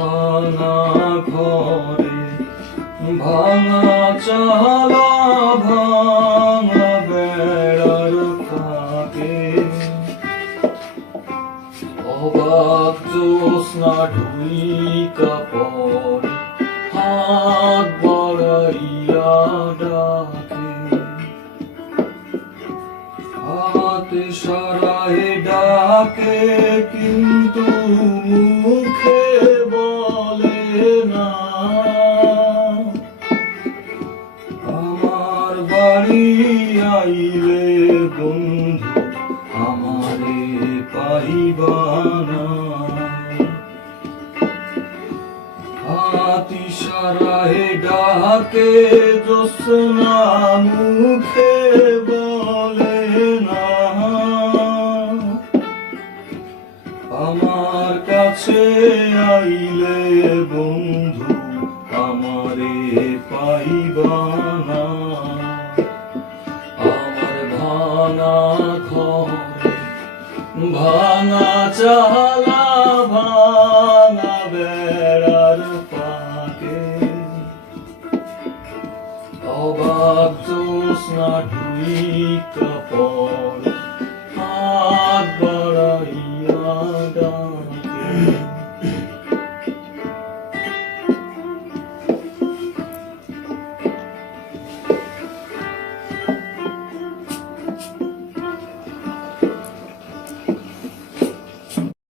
ভাঙা ঘরে ভাঙা চালা ভাঙা বেড়ার ফাঁকে অবাক জ্যোৎস্না ঢুইকা পড়ে হাত বাড়াইয়া ডাকে হাত ইশারায় ডাকে কিন্তু মুখে বলে না আমার বাড়ি আইলে বন্ধু আমারে পাইবা না হাত ইশারায় ডাকে জ্যোৎস্না মুখে বলে না আমার কাছে আইলে বন্ধু আমারে পাইবা না আমার ভাঙা ঘরে ভাঙা চালা ভাঙা বেড়ার ফাঁকে অবাক জ্যোৎস্না ঢুইকা পড়ে